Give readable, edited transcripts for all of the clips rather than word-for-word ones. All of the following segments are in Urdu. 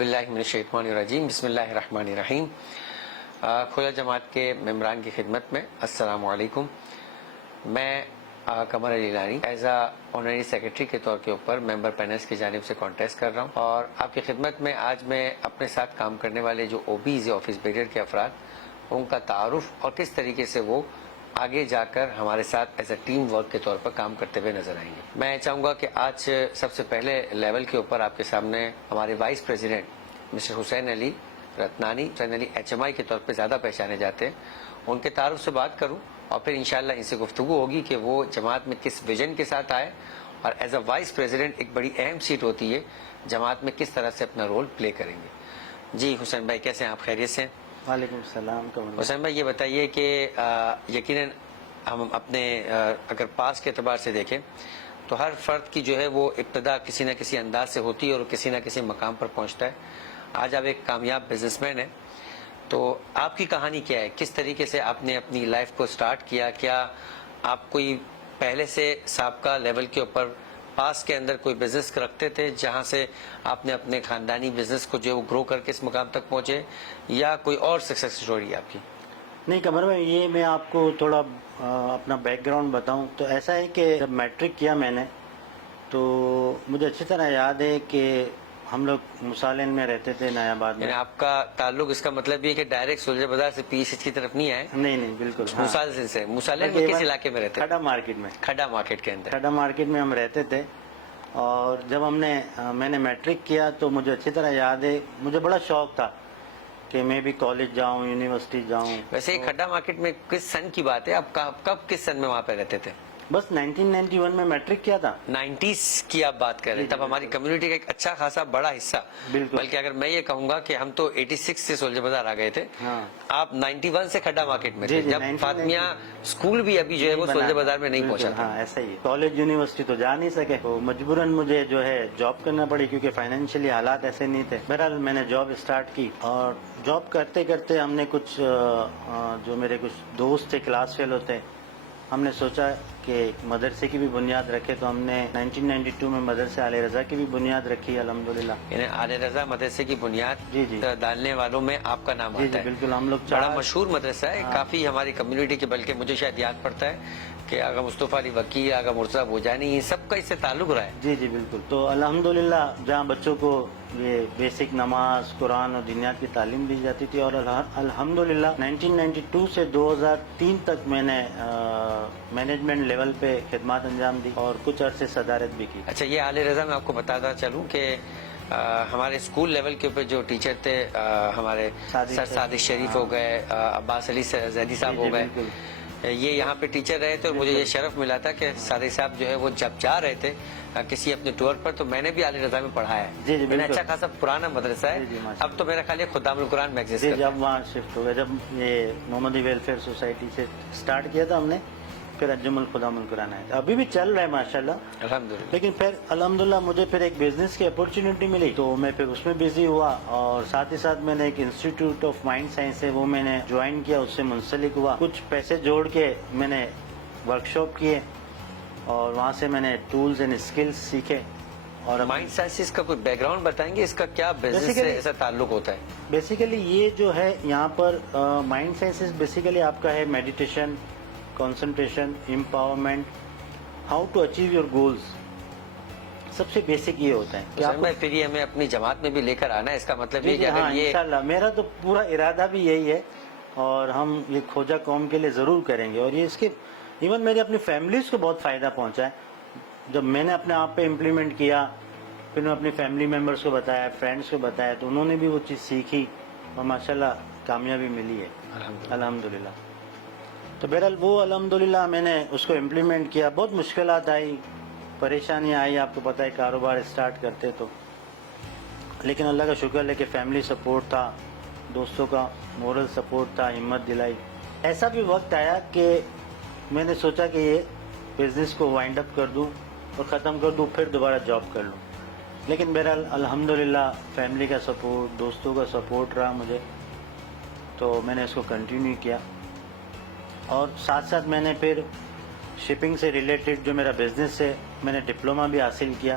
باللہ من الشیطان الرجیم بسم اللہ الرحمن الرحیم. کھوجا جماعت کے ممبران کی خدمت میں السلام علیکم. میں قمر علی لانی ایز اے آنرری سیکرٹری کے طور کے اوپر ممبر پینلز کی جانب سے کانٹیسٹ کر رہا ہوں، اور آپ کی خدمت میں آج میں اپنے ساتھ کام کرنے والے جو OBs یا آفس بیرر کے افراد، ان کا تعارف اور کس طریقے سے وہ آگے جا کر ہمارے ساتھ ایز اے ٹیم ورک کے طور پر کام کرتے ہوئے نظر آئیں گے. میں چاہوں گا کہ آج سب سے پہلے لیول کے اوپر آپ کے سامنے ہمارے وائس پریزیڈنٹ مسٹر حسین علی رتنانی، حسین علی HMI کے طور پہ زیادہ پہچانے جاتے ہیں، ان کے تعارف سے بات کروں، اور پھر انشاءاللہ ان سے گفتگو ہوگی کہ وہ جماعت میں کس ویژن کے ساتھ آئے، اور ایز اے وائس پریزیڈنٹ ایک بڑی اہم سیٹ ہوتی ہے، جماعت میں کس طرح سے اپنا رول پلے کریں گے. جی حسین بھائی، کیسے ہیں آپ؟ خیریت سے ہیں؟ وعلیکم السلام. حسین بھائی، یہ بتائیے کہ یقیناً ہم اپنے اگر پاس کے اعتبار سے دیکھیں تو ہر فرد کی جو ہے وہ ابتدا کسی نہ کسی انداز سے ہوتی ہے اور کسی نہ کسی مقام پر پہنچتا ہے. آج آپ ایک کامیاب بزنس مین ہیں، تو آپ کی کہانی کیا ہے؟ کس طریقے سے آپ نے اپنی لائف کو سٹارٹ کیا؟ کیا آپ کوئی پہلے سے سابقہ لیول کے اوپر پاس کے اندر کوئی بزنس رکھتے تھے جہاں سے آپ نے اپنے خاندانی بزنس کو جو گرو کر کے اس مقام تک پہنچے، یا کوئی اور سکسیس اسٹوری ہے آپ کی؟ نہیں قمر بھائی، یہ میں آپ کو تھوڑا اپنا بیک گراؤنڈ بتاؤں تو ایسا ہے کہ جب میٹرک کیا میں نے تو مجھے اچھی طرح یاد ہے کہ ہم لوگ مسالین میں رہتے تھے، نیا آباد میں. یعنی آپ کا تعلق، اس کا مطلب یہ کہ ڈائریکٹ سلجھے بازار سے PSH کی طرف نہیں آئے؟ نہیں بالکل. مسالین سے. مسالین میں کس علاقے میں رہتے؟ کھڈا مارکیٹ میں. کھڈا مارکیٹ کے اندر. کھڈا مارکیٹ میں ہم رہتے تھے، اور جب میں نے میٹرک کیا تو مجھے اچھی طرح یاد ہے، مجھے بڑا شوق تھا کہ میں بھی کالج جاؤں، یونیورسٹی جاؤں. ویسے کھڈا مارکیٹ میں کس سن کی بات ہے؟ آپ کب کس سن میں وہاں پہ رہتے تھے؟ بس 1991 میں میٹرک کیا تھا. 90s کی آپ بات کر رہے ہیں، تب ہماری کمیونٹی کا ایک اچھا خاصا بڑا حصہ، بلکہ اگر میں یہ کہوں گا کہ ہم تو 86 سے سولجر بازار آ گئے تھے، آپ 91 سے کھڈا مارکیٹ میں تھے، جب فاطمیہ اسکول بھی ابھی جو ہے وہ سولجر بازار میں نہیں پہنچا تھا. ایسا ہی. کالج یونیورسٹی تو جا نہیں سکے، تو مجبوراً مجھے جو ہے جاب کرنا پڑی، کیونکہ فائنینشلی حالات ایسے نہیں تھے. بہرحال میں نے جاب اسٹارٹ کی، اور جاب کرتے کرتے ہم نے کچھ جو میرے کچھ دوست تھے کلاس فیلو تھے، ہم نے سوچا کہ مدرسے کی بھی بنیاد رکھے، تو ہم نے 1992 میں مدرسے آل رضا کی بھی بنیاد رکھی الحمدللہ. یعنی آل رضا مدرسے کی بنیاد ڈالنے والوں میں آپ کا نام آتا ہے؟ بالکل. ہم لوگ بڑا مشہور مدرسہ ہے کافی ہماری کمیونٹی کے، بلکہ مجھے شاید یاد پڑتا ہے کہ آغا مصطفیٰ علی وکیل، آغا مرتضیٰ بوجانی، یہ سب کا اس سے تعلق رہا ہے. جی بالکل. تو الحمدللہ جہاں بچوں کو یہ بیسک نماز، قرآن اور دینیات کی تعلیم دی جاتی تھی، اور الحمدللہ 1992 سے 2003 تک میں نے مینجمنٹ لیول پہ خدمات انجام دی اور کچھ عرصے صدارت بھی کی. اچھا، یہ آل رضا میں آپ کو بتاتا چلوں کہ ہمارے اسکول لیول کے اوپر جو ٹیچر تھے ہمارے سر صادق شریف ہو گئے، عباس علی زیدی صاحب ہو گئے، یہ یہاں پہ ٹیچر رہے تھے، اور مجھے یہ شرف ملا تھا کہ صادق صاحب جو ہے وہ جب جا رہے تھے کسی اپنے ٹور پر، تو میں نے بھی آل رضا میں پڑھایا ہے. میں اچھا خاصا پرانا مدرسہ ہے. اب تو میرا خیال ہے خدام القرآن میں ایگزسٹ کرتا ہے. جب وہاں شفٹ ہو گئے، جب یہ محمدی ویلفیئر سوسائٹی سے سٹارٹ کیا تھا ہم نے، پھر انجم الخدام القرآن آیا تھا. ابھی بھی چل رہا ہے ماشاءاللہ الحمدللہ. لیکن پھر الحمدللہ مجھے پھر ایک بزنس کی اپورچونٹی ملی، تو میں پھر اس میں بزی ہوا، اور ساتھ ہی ساتھ میں نے ایک انسٹیٹیوٹ آف مائنڈ سائنس ہے وہ میں نے جوائن کیا، اس سے منسلک ہوا. کچھ پیسے جوڑ کے میں نے ورکشاپ کیے، اور وہاں سے میں نے ٹولز اینڈ اسکلز سیکھے. اور مائنڈ سائنسز کا کوئی بیک گراؤنڈ بتائیں گے، اس کا کیا بزنس سے ایسا تعلق ہوتا ہے؟ بیسیکلی یہ جو ہے یہاں پر مائنڈ سائنسز بیسیکلی آپ کا ہے meditation, concentration, empowerment, how to achieve your goals. سب سے بیسک یہ ہوتا ہے. پھر یہ ہمیں اپنی جماعت میں بھی لے کر آنا ہے، اس کا مطلب یہ کہ انشاءاللہ میرا تو پورا ارادہ بھی یہی ہے، اور ہم یہ کھوجا قوم کے لیے ضرور کریں گے. اور یہ اس کے ایون میری اپنی فیملیز کو بہت فائدہ پہنچا ہے. جب میں نے اپنے آپ پہ امپلیمنٹ کیا، پھر میں اپنی فیملی ممبرس کو بتایا، فرینڈس کو بتایا، تو انہوں نے بھی وہ چیز سیکھی، اور ماشاءاللہ کامیابی ملی ہے الحمدللہ. تو بہرحال وہ الحمدللہ میں نے اس کو امپلیمنٹ کیا. بہت مشکلات آئی، پریشانیاں آئی، آپ کو پتہ ہے کاروبار اسٹارٹ کرتے تو، لیکن اللہ کا شکر ہے کہ فیملی سپورٹ تھا، دوستوں کا مورل سپورٹ تھا، ہمت دلائی. ایسا بھی وقت آیا کہ میں نے سوچا کہ یہ بزنس کو وائنڈ اپ کر دوں اور ختم کر دوں، پھر دوبارہ جاب کر لوں. لیکن بہرحال الحمدللہ فیملی کا سپورٹ، دوستوں کا سپورٹ رہا مجھے، تو میں نے اس کو کنٹینیو کیا. اور ساتھ ساتھ میں نے پھر شپنگ سے ریلیٹڈ جو میرا بزنس ہے، میں نے ڈپلومہ بھی حاصل کیا.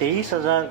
23,000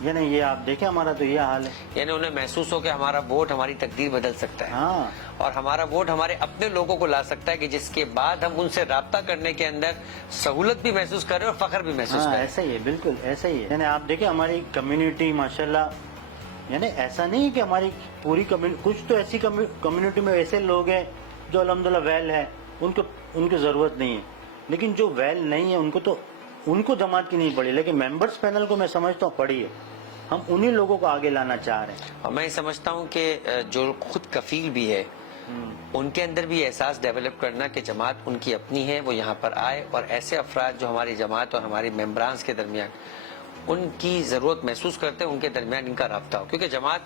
یعنی یہ آپ دیکھیں ہمارا تو یہ حال ہے. یعنی انہیں محسوس ہو کہ ہمارا ووٹ ہماری تقدیر بدل سکتا ہے ہاں اور ہمارا ووٹ ہمارے اپنے لوگوں کو لا سکتا ہے کہ جس کے بعد ہم ان سے رابطہ کرنے کے اندر سہولت بھی محسوس کریں اور فخر بھی محسوس ہاں کریں. ایسا ہی ہے, بالکل ایسا ہی ہے. یعنی آپ دیکھیں ہماری کمیونٹی ماشاءاللہ, یعنی ایسا نہیں ہے کہ ہماری پوری کمیونٹی, کچھ تو ایسی کمیونٹی میں ایسے لوگ ہیں جو الحمدللہ ویل ہے, ان کو ضرورت نہیں ہے, لیکن جو ویل نہیں ہے ان کو جماعت کی نہیں پڑی, لیکن ممبرز پینل کو میں سمجھتا ہوں پڑی ہے. ہم انہی لوگوں کو آگے لانا چاہ رہے ہیں. اور میں سمجھتا ہوں کہ جو خود کفیل بھی ہے ان کے اندر بھی احساس ڈیولپ کرنا کہ جماعت ان کی اپنی ہے, وہ یہاں پر آئے اور ایسے افراد جو ہماری جماعت اور ہماری ممبرانز کے درمیان ان کی ضرورت محسوس کرتے ہیں, ان کے درمیان ان کا رابطہ ہو, کیونکہ جماعت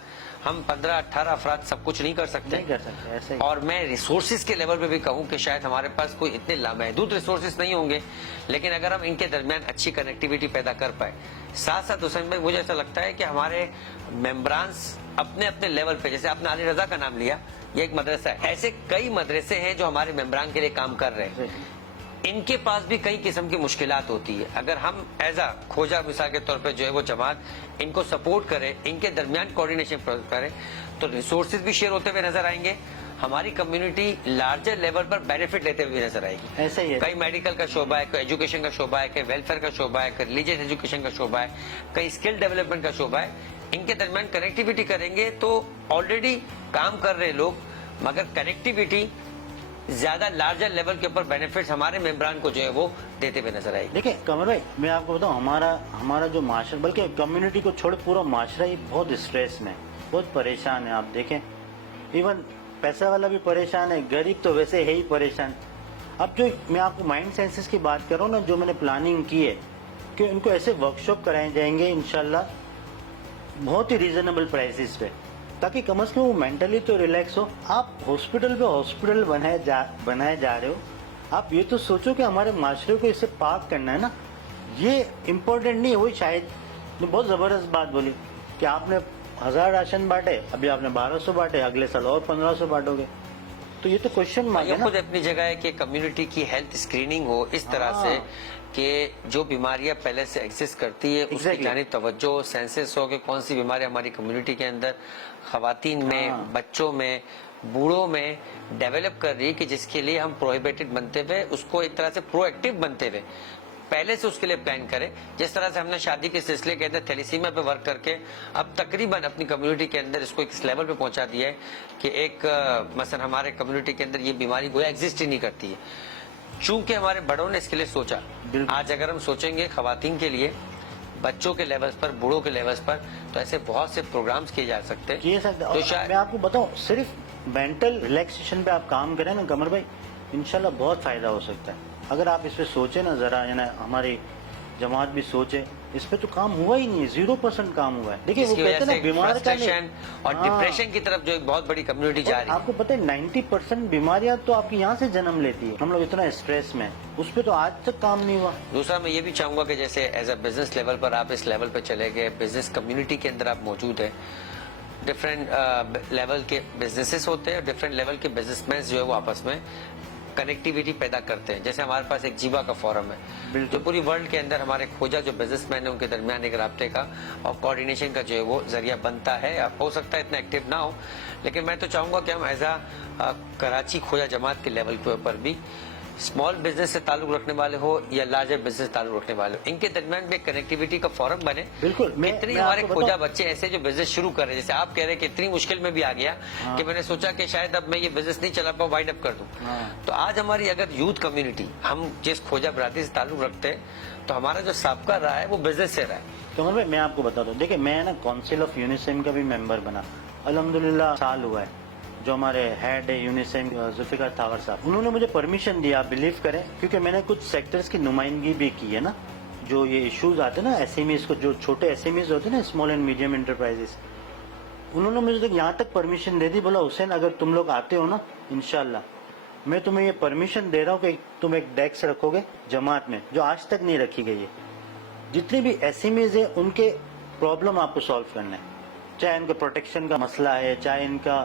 ہم 15-18 افراد سب کچھ نہیں کر سکتے. ایسے ہی. اور میں ریسورسز کے لیول پہ بھی کہوں کہ شاید ہمارے پاس کوئی اتنے لامحدود ریسورسز نہیں ہوں گے, لیکن اگر ہم ان کے درمیان اچھی کنیکٹیویٹی پیدا کر پائے, ساتھ ساتھ حسین بھائی مجھے ایسا لگتا ہے کہ ہمارے ممبرانس اپنے اپنے لیول پہ, جیسے آپ نے علی رضا کا نام لیا, یہ ایک مدرسہ ہے, ایسے کئی مدرسے ہیں جو ہمارے ممبران کے لیے کام کر رہے ہیں. ان کے پاس بھی کئی قسم کی مشکلات ہوتی ہے. اگر ہم ایز اے کھوجا مثال کے طور پہ جو ہے وہ جماعت ان کو سپورٹ کرے, ان کے درمیان کوارڈینیشن کرے, تو ریسورسز بھی شیئر ہوتے ہوئے نظر آئیں گے, ہماری کمیونٹی لارجر لیول پر بینیفٹ لیتے ہوئے نظر آئے گی. ایسا ہی ہے. کئی میڈیکل کا شعبہ ہے, کوئی ایجوکیشن کا شعبہ ہے, کوئی ویلفیئر کا شعبہ ہے, کوئی ریلیجیس ایجوکیشن کا شعبہ ہے, کئی اسکل ڈیولپمنٹ کا شعبہ ہے. ان کے درمیان کنیکٹیویٹی کریں گے تو آلریڈی کام کر رہے لوگ, مگر کنیکٹیویٹی زیادہ لارجر لیول کے اوپر بینیفٹس ہمارے ممبران کو جو ہے وہ دیتے ہوئے نظر آئے گی. دیکھیں قمر بھائی, میں آپ کو بتاؤں ہمارا جو معاشرہ, بلکہ کمیونٹی کو چھوڑ پورا معاشرہ ہی بہت اسٹریس میں, بہت پریشان ہے. آپ دیکھیں ایون پیسہ والا بھی پریشان ہے, غریب تو ویسے ہے ہی پریشان. اب جو میں آپ کو مائنڈ سینسز کی بات کر رہا ہوں نا, جو میں نے پلاننگ کی ہے کہ ان کو ایسے ورکشاپ کرائے جائیں گے انشاءاللہ بہت ہی ریزنیبل پرائسز پہ, تاکہ کم از کم وہ مینٹلی تو ریلیکس ہو. آپ ہاسپٹل بنائے جا رہے ہو, آپ یہ تو سوچو کہ ہمارے معاشرے کو اس سے پاک کرنا ہے نا, یہ امپورٹنٹ نہیں ہے. وہی شاید بہت زبردست بات بولی کہ آپ نے 1000 راشن بانٹے, ابھی آپ نے 1200 بانٹے, اگلے سال اور 1500 بانٹو گے, تو یہ تو کوشچن مارک ہے یہ نا. خود اپنی جگہ ہے کہ کمیونٹی کی ہیلتھ اسکریننگ ہو اس طرح سے کہ جو بیماریاں پہلے سے ایگزسٹ کرتی ہے اس کی جانب توجہ, سینسس ہو کہ کون سی بیماری ہماری کمیونٹی کے اندر خواتین میں, بچوں میں, بوڑھوں میں ڈیولپ کر رہی ہے, کہ جس کے لیے ہم پروہیبیٹڈ بنتے ہوئے اس کو ایک طرح سے پرو ایکٹیو بنتے ہوئے پہلے سے اس کے لیے پلان کریں. جس طرح سے ہم نے شادی کے سلسلے کے اندر تھیلیسیمیا پہ ورک کر کے اب تقریباً اپنی کمیونٹی کے اندر اس کو ایک لیول پہ پہنچا دیا ہے کہ ایک مثلا ہمارے کمیونٹی کے اندر یہ بیماری گویا ایگزسٹ ہی نہیں کرتی ہے, چونکہ ہمارے بڑوں نے اس کے لیے سوچا. آج اگر ہم سوچیں گے خواتین کے لیے, بچوں کے لیولز پر, بوڑھوں کے لیولز پر, تو ایسے بہت سے پروگرامز کیے جا سکتے ہیں. میں آپ کو بتاؤں, صرف مینٹل ریلیکسیشن پہ آپ کام کریں نا قمر بھائی, انشاءاللہ بہت فائدہ ہو سکتا ہے. اگر آپ اس پہ سوچیں نا ذرا, یعنی ہماری جماعت بھی سوچے, اس پہ تو کام ہوا ہی نہیں, 0% کام ہوا ہے. دیکھیے وہ کہتے ہیں نا بیمار کا نہیں, اور ڈپریشن کی طرف جو ایک بہت بڑی کمیونٹی جا رہی ہے. آپ کو پتہ ہے 90% بیماریاں تو آپ کی یہاں سے جنم لیتی ہے. ہم لوگ اتنا اسٹریس میں, اس پہ تو آج تک کام نہیں ہوا. دوسرا میں یہ بھی چاہوں گا کہ جیسے ایز اے بزنس لیول پر آپ اس لیول پہ چلے گئے, بزنس کمیونٹی کے اندر آپ موجود ہیں, ڈفرینٹ لیول کے بزنسز ہوتے ہیں, ڈفرینٹ لیول کے بزنس مین جو ہے وہ آپس میں کنیکٹیویٹی پیدا کرتے ہیں. جیسے ہمارے پاس ایک جیوا کا فورم ہے جو پوری ورلڈ کے اندر ہمارے کھوجا جو بزنس مین ہیں ان کے درمیان ایک رابطے کا اور کوارڈینیشن کا جو ہے وہ ذریعہ بنتا ہے. ہو سکتا ہے اتنا ایکٹیو نہ ہو, لیکن میں تو چاہوں گا کہ ہم ایز اے کراچی کھوجا جماعت کے لیول کے اوپر بھی اسمال بزنس سے تعلق رکھنے والے ہو یا لارجر بزنس سے تعلق رکھنے والے ہو, ان کے درمیان بھی کنیکٹیویٹی کا فورم بنے. بالکل. اتنے ہمارے کھوجا بچے ایسے جو بزنس شروع کر رہے ہیں, جیسے آپ کہہ رہے ہیں کہ اتنی مشکل میں بھی آ گیا کہ میں نے سوچا کہ شاید اب میں یہ بزنس نہیں چلا پاؤں, وائنڈ اپ کر دوں. تو آج ہماری اگر یوتھ کمیونٹی, ہم جس کھوجا برادری سے تعلق رکھتے ہیں, تو ہمارا جو سابقہ رہا ہے وہ بزنس سے رہا ہے. قمر بھائی میں آپ کو بتا دوں, دیکھیں میں نا کونسل آف یونیسیم کا بھی ممبر بنا, الحمدللہ سال ہوا ہے. جو ہمارے ہیڈ ہے یونیسیم ذوالفقار تھاور صاحب, انہوں نے مجھے پرمیشن دیا, آپ بلیو کریں, کیونکہ میں نے کچھ سیکٹرز کی نمائندگی بھی کی ہے نا. جو یہ ایشوز آتے ہیں نا ایس ایم ایز کو, جو چھوٹے ایس ایم ایز ہوتے ہیں نا, اسمال اینڈ میڈیم انٹرپرائزز, انہوں نے مجھے یہاں تک پرمیشن دے دی. بولا حسین اگر تم لوگ آتے ہو نا انشاءاللہ میں تمہیں یہ پرمیشن دے رہا ہوں کہ تم ایک ڈیسک رکھو گے جماعت میں, جو آج تک نہیں رکھی گئی ہے. جتنے بھی ایس ایم ایز ہیں ان کے پرابلم آپ کو سالو کرنا ہے, چاہے ان کا پروٹیکشن کا مسئلہ ہے, چاہے ان کا